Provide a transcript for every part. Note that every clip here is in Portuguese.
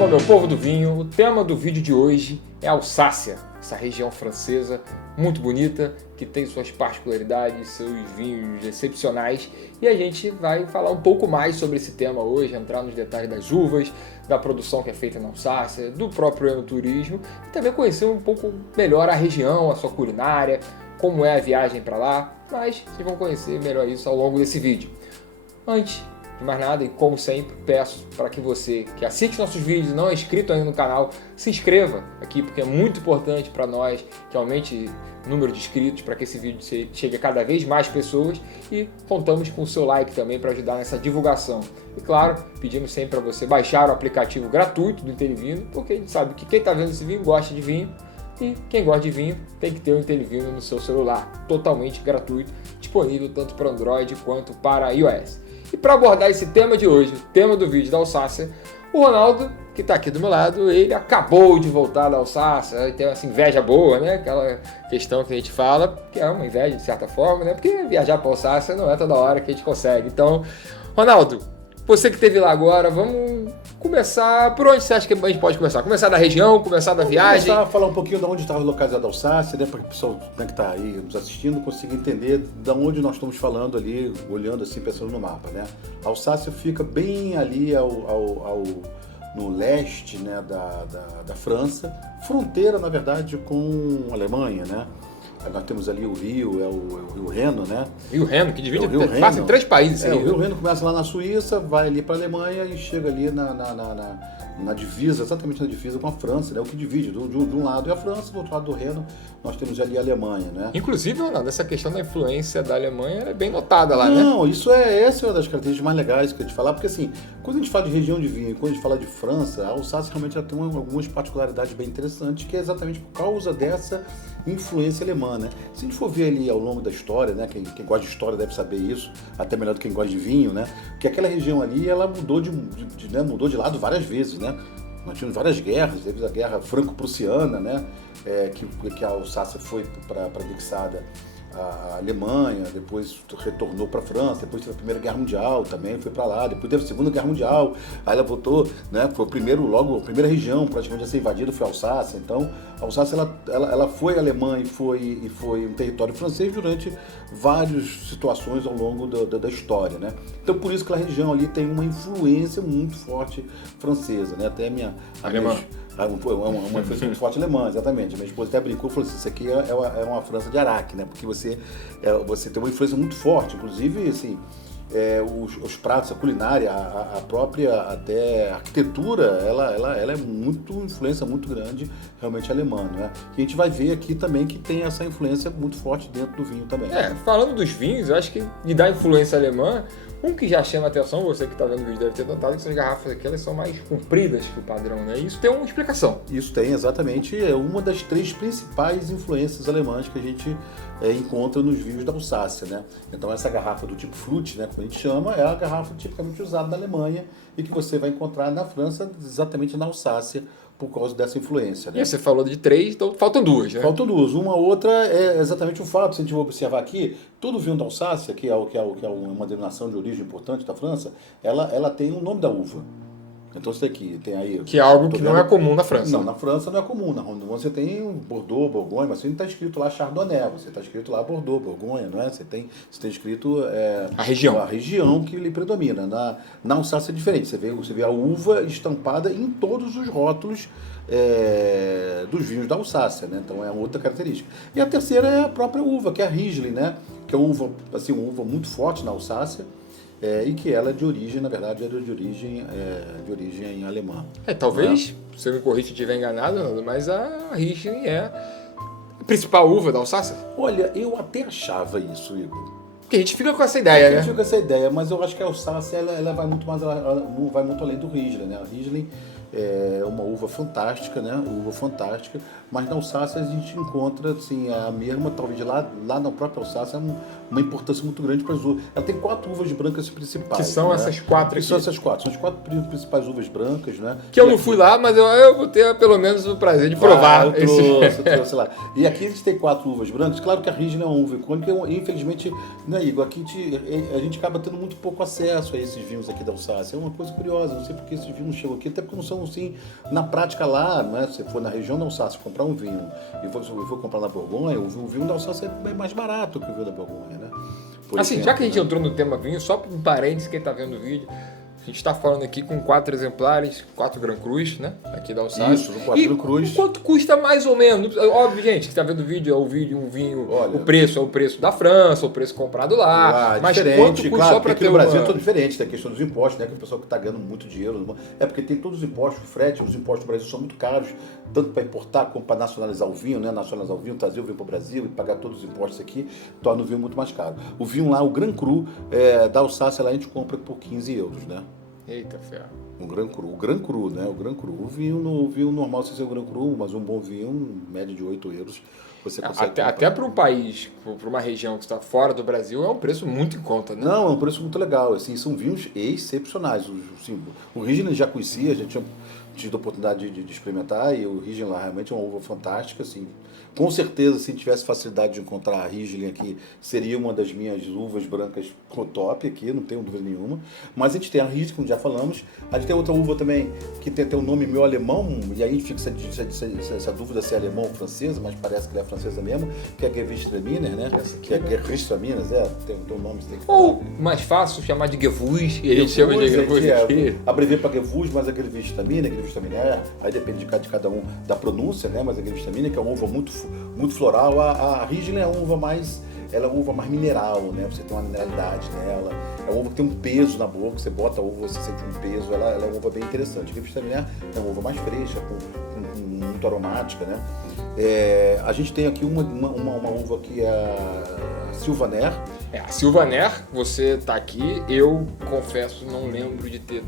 Opa, meu povo do vinho, o tema do vídeo de hoje é Alsácia, essa região francesa muito bonita, que tem suas particularidades, seus vinhos excepcionais, e a gente vai falar um pouco mais sobre esse tema hoje, entrar nos detalhes das uvas, da produção que é feita na Alsácia, do próprio enoturismo, e também conhecer um pouco melhor a região, a sua culinária, como é a viagem para lá, mas vocês vão conhecer melhor isso ao longo desse vídeo. Antes de mais nada, e como sempre, peço para que você que assiste nossos vídeos e não é inscrito ainda no canal, se inscreva aqui, porque é muito importante para nós que aumente o número de inscritos, para que esse vídeo chegue a cada vez mais pessoas, e contamos com o seu like também para ajudar nessa divulgação. E claro, pedimos sempre para você baixar o aplicativo gratuito do Intervino, porque a gente sabe que quem está vendo esse vídeo gosta de vinho, e quem gosta de vinho tem que ter o Intervino no seu celular, totalmente gratuito, disponível tanto para Android quanto para iOS. E para abordar esse tema de hoje, o tema do vídeo da Alsácia, o Ronaldo, que está aqui do meu lado, ele acabou de voltar da Alsácia, tem essa inveja boa, né? Aquela questão que a gente fala, que é uma inveja de certa forma, né? Porque viajar para a Alsácia não é toda hora que a gente consegue. Então, Ronaldo, você que esteve lá agora, vamos começar... Por onde você acha que a gente pode começar? Começar da região, começar da viagem? Começar a falar um pouquinho de onde estava localizada a Alsácia, né, para que o pessoal que está aí nos assistindo consiga entender de onde nós estamos falando ali, olhando assim, pensando no mapa, né? A Alsácia fica bem ali no leste, né, da França, fronteira, na verdade, com a Alemanha, né? Nós temos ali o rio, o Rio Reno, né? Rio Reno, que divide em 3 países. O Rio Reno começa lá na Suíça, vai ali para a Alemanha e chega ali na divisa, exatamente na divisa com a França, né? O que divide, de um lado é a França, do outro lado do Reno, nós temos ali a Alemanha, né? Inclusive, Ronaldo, essa questão da influência da Alemanha é bem notada lá, né? Não, essa é uma das características mais legais que a gente falar, porque assim, quando a gente fala de região de vinho, quando a gente fala de França, a Alsácia realmente já tem algumas particularidades bem interessantes, que é exatamente por causa dessa influência alemã, né? Se a gente for ver ali ao longo da história, né? Quem gosta de história deve saber isso, até melhor do que quem gosta de vinho, né? Que aquela região ali, ela mudou mudou de lado várias vezes, né? Nós tivemos várias guerras, teve a guerra franco-prussiana, né? Que a Alsácia foi anexada à Alemanha, depois retornou para a França, depois teve a Primeira Guerra Mundial também, foi para lá, depois teve a Segunda Guerra Mundial, aí ela voltou, né? Foi a primeira região praticamente a ser invadida foi a Alsácia. Então a Alsácia ela foi alemã e foi um território francês durante várias situações ao longo da história, né? Então por isso que a região ali tem uma influência muito forte francesa, né? Até alemã. Uma influência muito forte alemã, exatamente. A minha esposa até brincou e falou assim, isso aqui é uma França de Araque, né? Porque você tem uma influência muito forte, inclusive, assim, os pratos, a culinária, a própria até arquitetura, ela é influência muito grande realmente alemã, né? E a gente vai ver aqui também que tem essa influência muito forte dentro do vinho também. Falando dos vinhos, eu acho que de dar influência alemã, um que já chama a atenção, você que está vendo o vídeo deve ter notado que essas garrafas aqui elas são mais compridas que o padrão, né? Isso tem uma explicação. Isso tem, exatamente, uma das 3 principais influências alemãs que a gente encontra nos vinhos da Alsácia, né? Então essa garrafa do tipo Flute, né, como a gente chama, é a garrafa tipicamente usada na Alemanha e que você vai encontrar na França, exatamente na Alsácia, por causa dessa influência, né? E você falou de 3, então faltam 2, né? Faltam 2. Uma outra é exatamente o fato, se a gente for observar aqui, todo vinho da Alsácia, que é uma denominação de origem importante da França, ela tem o nome da uva. Então isso daqui tem aí... Que é algo que não é comum na França. Não, na França não é comum. Na França você tem Bordeaux, Borgonha, mas você não está escrito lá Chardonnay, você está escrito lá Bordeaux, Borgonha, não é? Você tem escrito... a região. A região que lhe predomina. Na Alsácia é diferente. Você vê a uva estampada em todos os rótulos dos vinhos da Alsácia, né? Então é outra característica. E a terceira é a própria uva, que é a Riesling, né? Que é uma uva muito forte na Alsácia. E que ela é de origem, na verdade, de origem alemã. Talvez, se me corrija se estiver enganado, mas a Riesling é a principal uva da Alsácia? Olha, eu até achava isso, Igor. Porque a gente fica com essa ideia, né? A gente fica com essa ideia, mas eu acho que a Alsácia ela vai muito mais, ela vai muito além do Riesling, né? A Riesling é uma uva fantástica, né? Uva fantástica, mas na Alsácia a gente encontra assim, a mesma, talvez lá na própria Alsácia, uma importância muito grande para as uvas. Ela tem 4 uvas brancas principais. Que são, né, essas 4 aqui. São essas 4. São as 4 principais uvas brancas, né? Que eu não fui lá, mas eu vou ter pelo menos o prazer de provar. Eu trouxe lá. E aqui a gente tem 4 uvas brancas. Claro que a Riesling é uma uva icônica, infelizmente, né, Igor? Aqui a gente acaba tendo muito pouco acesso a esses vinhos aqui da Alsácia. É uma coisa curiosa, não sei porque esses vinhos não chegam aqui, até porque não são Então, assim, na prática lá, né, se for na região da Alsácia comprar um vinho e for comprar na Borgonha, o vinho da Alsácia é mais barato que o vinho da Borgonha, né? Assim, já que a gente entrou no tema vinho, só um parênteses, quem está vendo o vídeo, a gente está falando aqui com 4 exemplares, 4 Gran Cruz, né? Aqui da Alsácia. Isso, 4 Gran Cruz. Quanto custa mais ou menos? Óbvio, gente, que está vendo o vídeo, um vinho, olha, o preço é o preço da França, o preço comprado lá. Mas diferente, quanto custa, claro, só para ter no Brasil é tudo diferente, tem a questão dos impostos, né? Que o pessoal que está ganhando muito dinheiro. É porque tem todos os impostos, o frete, os impostos do Brasil são muito caros, tanto para importar como para nacionalizar o vinho, né? Nacionalizar o vinho, trazer o vinho para o Brasil e pagar todos os impostos aqui, torna o vinho muito mais caro. O vinho lá, o Gran Cru, da Alsácia, lá a gente compra por 15 euros, né? Eita ferro. O Gran Cru, né? O Gran Cru. O vinho normal, se ser o Gran Cru, mas um bom vinho, média de 8 euros, você consegue até para um país, para uma região que está fora do Brasil, é um preço muito em conta, né? Não, é um preço muito legal. Assim, são vinhos excepcionais. O Riesling já conhecia, a gente tinha tido a oportunidade de experimentar, e o Riesling lá realmente é uma uva fantástica, assim. Com certeza, se tivesse facilidade de encontrar a Riesling aqui, seria uma das minhas uvas brancas top aqui, não tenho dúvida nenhuma. Mas a gente tem a Riesling, como já falamos. A gente tem outra uva também, que tem até o nome meio alemão, e aí fica essa dúvida se é alemão ou francesa, mas parece que ela é francesa mesmo, que é a Gewürztraminer, né? Que é Gewürztraminer, tem um nome. Tem que ou mais fácil, chamar de Gewürz, e a gente chama de Gewürz aqui. Abrevia para Gewürz, mas a Gewürztraminer, aí depende de cada um da pronúncia, né? Mas a Gewürztraminer, que é uma uva muito floral, a Riesling é uma uva mais, ela é uma uva mais mineral, né? Você tem uma mineralidade nela, é uma uva que tem um peso na boca, você bota a uva, você sente um peso, ela é uma uva bem interessante. A Gewürztraminer é uma uva mais fresca, muito aromática, né? A gente tem aqui uma uva que é a Sylvaner. A Sylvaner, você tá aqui, eu confesso, não lembro de ter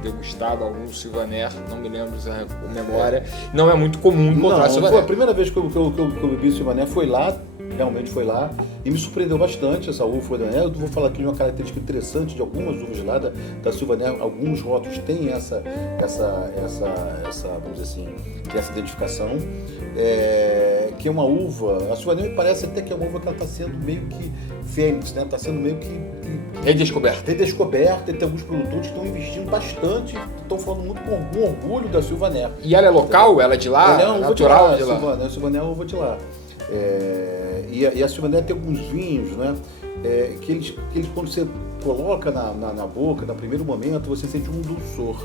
degustado algum Sylvaner, não me lembro com memória. Não é muito comum encontrar Sylvaner. A primeira vez que eu bebi Sylvaner foi lá, realmente foi lá, e me surpreendeu bastante essa uva. Eu vou falar aqui de uma característica interessante de algumas uvas lá da Sylvaner. Alguns rótulos têm essa vamos dizer assim, tem essa identificação, que é uma uva, a Sylvaner me parece até que é uma uva que ela está sendo meio que fênix, né? Está sendo meio que redescoberta, e tem alguns produtores que estão investindo bastante, estão falando muito com algum orgulho da Sylvaner. E ela é local? Ela é de lá? Ela é natural de lá? A Sylvaner é uma uva de lá. E a Sylvaner tem alguns vinhos, né? Que eles quando você coloca na boca, no primeiro momento, você sente um dulçor.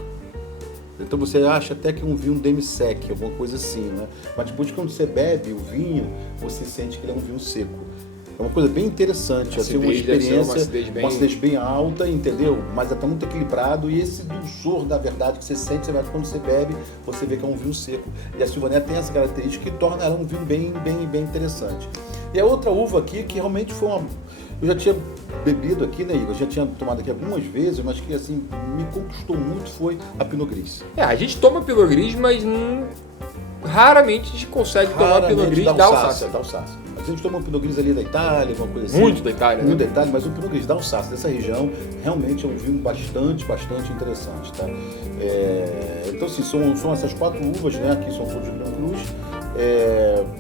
Então você acha até que é um vinho demi-sec, alguma coisa assim, né? Mas depois, quando você bebe o vinho, você sente que ele é um vinho seco. É uma coisa bem interessante, assim, uma experiência, uma acidez bem alta, entendeu? Mas é muito equilibrado, e esse dulçor, na verdade, que você sente, quando você bebe, você vê que é um vinho seco. E a Sylvaner tem essa característica que torna ela um vinho bem interessante. E a outra uva aqui, que realmente foi uma... Eu já tinha bebido aqui, né, Igor? Eu já tinha tomado aqui algumas vezes, mas que, assim, me conquistou muito foi a Pinot Gris. A gente toma Pinot Gris, mas raramente a gente consegue tomar Pinot Gris da Alsácia. A gente toma um Pinot Gris ali da Itália, uma coisa assim. Muito da Itália, Muito da Itália, mas o Pinot Gris da Alsácia, dessa região, realmente é um vinho bastante interessante, tá? Então, assim, são essas 4 uvas, né? Aqui são todos de Gran Cruz.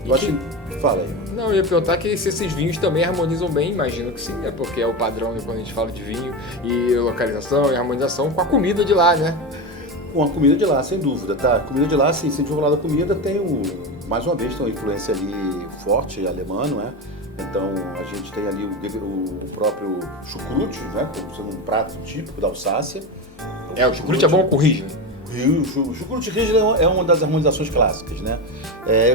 Eu acho que... Fala aí. Não, eu ia perguntar que se esses vinhos também harmonizam bem, imagino que sim, né? Porque é o padrão quando a gente fala de vinho e localização e harmonização com a comida de lá, né? Com a comida de lá, sem dúvida, tá? A comida de lá, sim, se a gente for falar da comida, mais uma vez, tem uma influência ali forte alemã, não é? Então, a gente tem ali o próprio chucrute, né? Como sendo um prato típico da Alsácia. O chucrute é bom com Riesling. O chucrute Riesling é uma das harmonizações clássicas, né?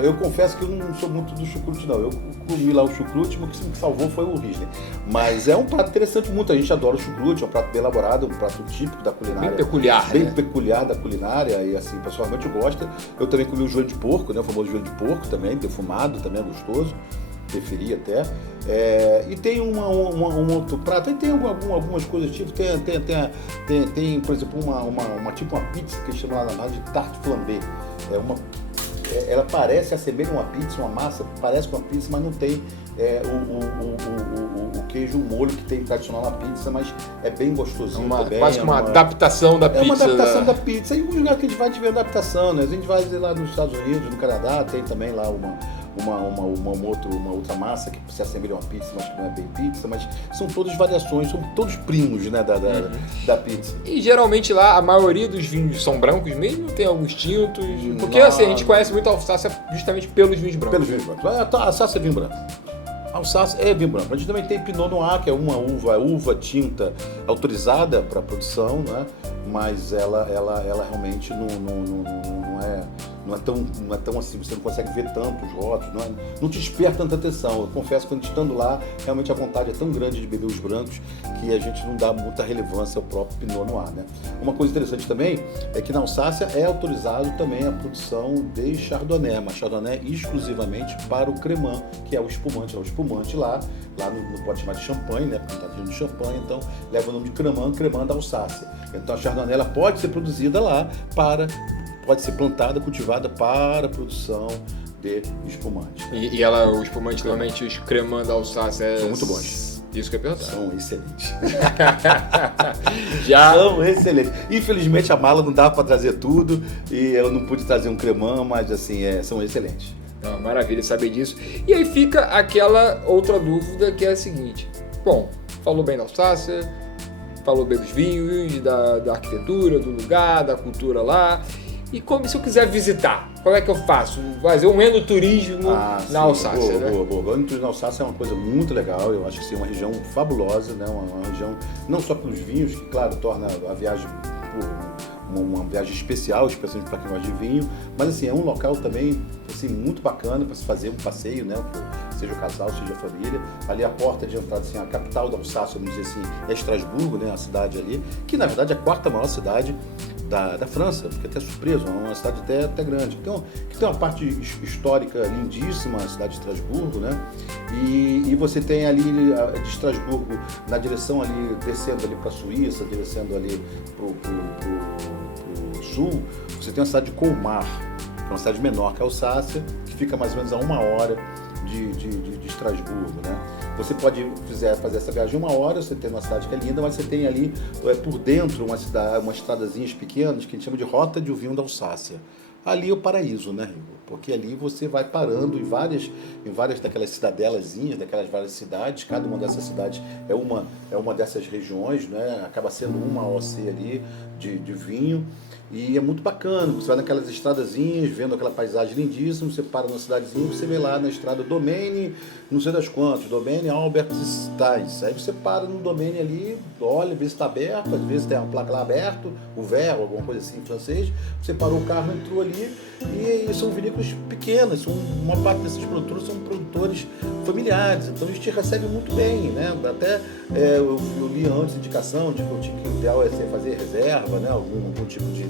Eu confesso que eu não sou muito do chucrute, não. Eu comi lá o chucrute, mas o que me salvou foi o Riesling. Mas é um prato interessante, muita gente adora o chucrute, é um prato bem elaborado, um prato típico da culinária. Bem peculiar, Bem né? peculiar da culinária, e assim, pessoalmente gosta. Eu também comi o joelho de porco, né? O famoso joelho de porco também, defumado, também é gostoso. Preferi até. E tem um outro prato, aí tem algumas coisas, tipo, tem por exemplo, uma pizza que chama lá na de tarte flambé. Ela parece, assemelha uma pizza, uma massa, parece com uma pizza, mas não tem o queijo, o molho que tem tradicional na pizza, mas é bem gostosinho também. Quase uma adaptação da pizza. É uma adaptação da pizza. E um lugar que a gente vai ver adaptação, né? A gente vai lá nos Estados Unidos, no Canadá, tem também lá uma outra massa que se assemelha a uma pizza, mas que não é bem pizza, mas são todas variações, são todos primos, né, da pizza. E geralmente lá a maioria dos vinhos são brancos mesmo, tem alguns tintos, porque assim, a gente conhece muito a Alsácia justamente pelos vinhos brancos. Pelos vinhos brancos. A Alsácia é vinho branco. A Alsácia é vinho branco. A gente também tem Pinot Noir, que é uma uva tinta autorizada para produção, né? Mas ela realmente não é tão assim, você não consegue ver tantos rótulos, não te desperta tanta atenção. Eu confesso que quando estando lá, realmente a vontade é tão grande de beber os brancos que a gente não dá muita relevância ao próprio Pinot Noir, né? Uma coisa interessante também é que na Alsácia é autorizado também a produção de Chardonnay, mas Chardonnay exclusivamente para o Cremant, que é o espumante. É o espumante lá não pode chamar de champanhe, né? Porque não está de champanhe, então leva o nome de Cremant da Alsácia. Então a Chardonnay ela pode ser produzida lá pode ser plantada, cultivada para a produção de espumante. E o espumante, normalmente, os Cremant da Alsácia são muito bons. Isso que eu ia perguntar. São excelentes. São excelentes. Infelizmente a mala não dava para trazer tudo e eu não pude trazer um Cremant, mas assim, são excelentes. Maravilha saber disso. E aí fica aquela outra dúvida que é a seguinte. Bom, falou bem da Alsácia, falou bem dos vinhos, da arquitetura, do lugar, da cultura lá. E como se eu quiser visitar, como é que eu faço? Fazer um enoturismo na Alsácia, né? Boa. O enoturismo na Alsácia é uma coisa muito legal. Eu acho que é uma região fabulosa, né? Uma região não só pelos vinhos, que claro, torna a viagem uma viagem especial, especialmente para quem gosta de vinho, mas assim, é um local também assim, muito bacana para se fazer um passeio, né? Seja o casal, seja a família. Ali a porta de entrada, assim, a capital da Alsácia, vamos dizer assim, é Estrasburgo, né? A cidade ali, que na verdade é a quarta maior cidade da França, porque até surpresa, é uma cidade até grande, que tem uma parte histórica lindíssima, a cidade de Estrasburgo, né? E você tem ali de Estrasburgo, na direção ali, descendo ali para a Suíça, descendo ali para o sul, você tem a cidade de Colmar, que é uma cidade menor que a Alsácia, que fica mais ou menos a 1 hora de Estrasburgo, né? Você pode fazer essa viagem 1 hora, você tem uma cidade que é linda, mas você tem ali por dentro umas estradazinhas pequenas que a gente chama de Rota de Vinho da Alsácia. Ali é o paraíso, né, Rigo? Porque ali você vai parando em várias daquelas cidadelazinhas, daquelas várias cidades. Cada uma dessas cidades é uma dessas regiões, né? Acaba sendo uma OC ali de vinho. E é muito bacana, você vai naquelas estradazinhas, vendo aquela paisagem lindíssima, você para numa cidadezinha, você vê lá na estrada Domaine, não sei das quantas, Domaine Albert Stais. Aí você para no Domaine ali, olha, vê se está aberto, às vezes tem uma placa lá aberto, o verre, alguma coisa assim em francês. Você parou o carro, entrou ali, e são vinícolas pequenas, uma parte desses produtores são produtores familiares, então eles te recebem muito bem, né? Até eu li antes indicação de que o ideal é você fazer reserva, né? Algum tipo de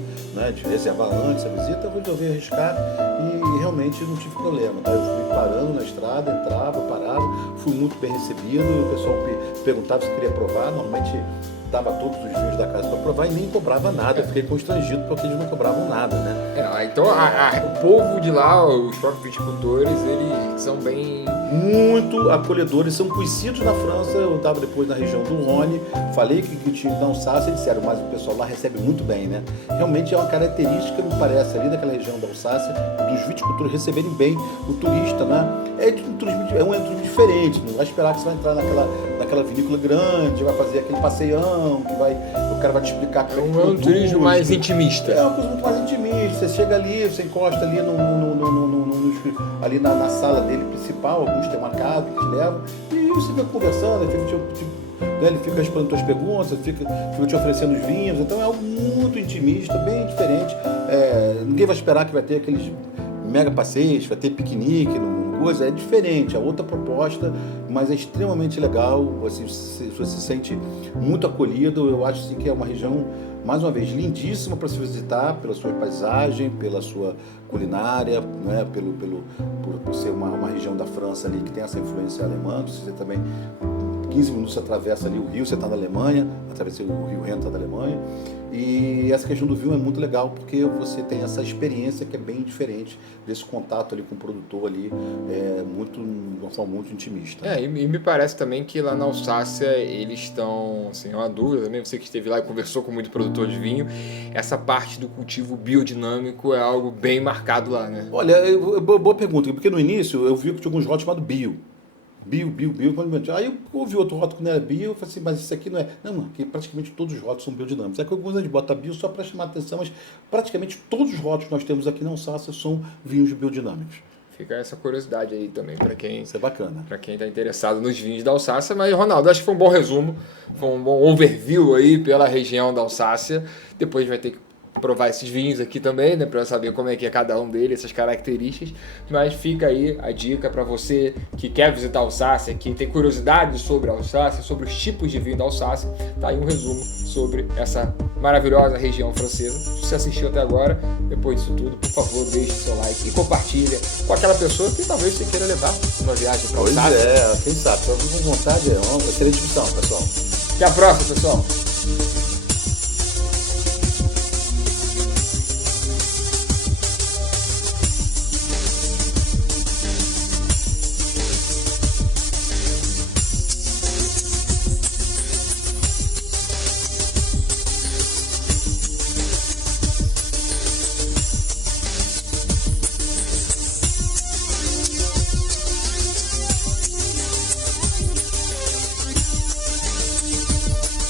reservar antes a visita. Eu resolvi arriscar e realmente não tive problema, tá? Eu fui parando na estrada, entrava, parava, fui muito bem recebido, o pessoal perguntava se queria provar, normalmente dava todos os vinhos da casa para provar e nem cobrava nada. Eu fiquei constrangido porque eles não cobravam nada, né? Então o povo de lá, os próprios viticultores, eles são bem... muito acolhedores, são conhecidos na França. Eu estava depois na região do Rhône, falei que tinha da Alsácia, eles disseram, mas o pessoal lá recebe muito bem, né? Realmente é uma característica, me parece, ali daquela região da Alsácia, dos viticultores receberem bem o turista, né? É um turismo diferente, não vai esperar que você vai entrar naquela vinícola grande, vai fazer aquele passeião, o cara vai te explicar que é um turismo mais intimista. É uma coisa muito mais intimista. Você chega ali, você encosta ali ali na sala dele principal, alguns tem uma casa que te leva, e você fica conversando, ele fica respondendo suas perguntas, fica te oferecendo os vinhos, então é algo muito intimista, bem diferente. Ninguém vai esperar que vai ter aqueles mega passeios, vai ter piquenique, coisa, é diferente, é outra proposta, mas é extremamente legal, você se sente muito acolhido. Eu acho assim, que é uma região, mais uma vez, lindíssima para se visitar, pela sua paisagem, pela sua culinária, né? por ser uma região da França ali que tem essa influência alemã, você também 15 minutos você atravessa ali o rio, você está na Alemanha, atravessa o rio Reno, está na Alemanha. E essa questão do vinho é muito legal porque você tem essa experiência que é bem diferente desse contato ali com o produtor ali, de uma forma muito intimista. E me parece também que lá na Alsácia eles estão, assim, é uma dúvida também, você que esteve lá e conversou com muito produtor de vinho, essa parte do cultivo biodinâmico é algo bem marcado lá, né? Olha, boa pergunta, porque no início eu vi que tinha alguns rótulos chamados bio. Bio. Aí eu ouvi outro rótulo que não era bio, eu falei assim, mas isso aqui não é. Não, aqui praticamente todos os rótulos são biodinâmicos. É que alguns a gente bota bio só para chamar atenção, mas praticamente todos os rótulos que nós temos aqui na Alsácia são vinhos biodinâmicos. Fica essa curiosidade aí também para quem. Isso é bacana. Para quem está interessado nos vinhos da Alsácia. Mas, Ronaldo, acho que foi um bom resumo, foi um bom overview aí pela região da Alsácia. Depois vai ter que provar esses vinhos aqui também, né, para saber como é que é cada um deles, essas características, mas fica aí a dica para você que quer visitar a Alsácia, que tem curiosidade sobre a Alsácia, sobre os tipos de vinho da Alsácia, tá aí um resumo sobre essa maravilhosa região francesa. Se você assistiu até agora, depois disso tudo, por favor, deixe seu like e compartilha com aquela pessoa que talvez você queira levar uma viagem para a Alsácia. Quem sabe, com vontade é uma excelente missão, pessoal. Até a próxima, pessoal.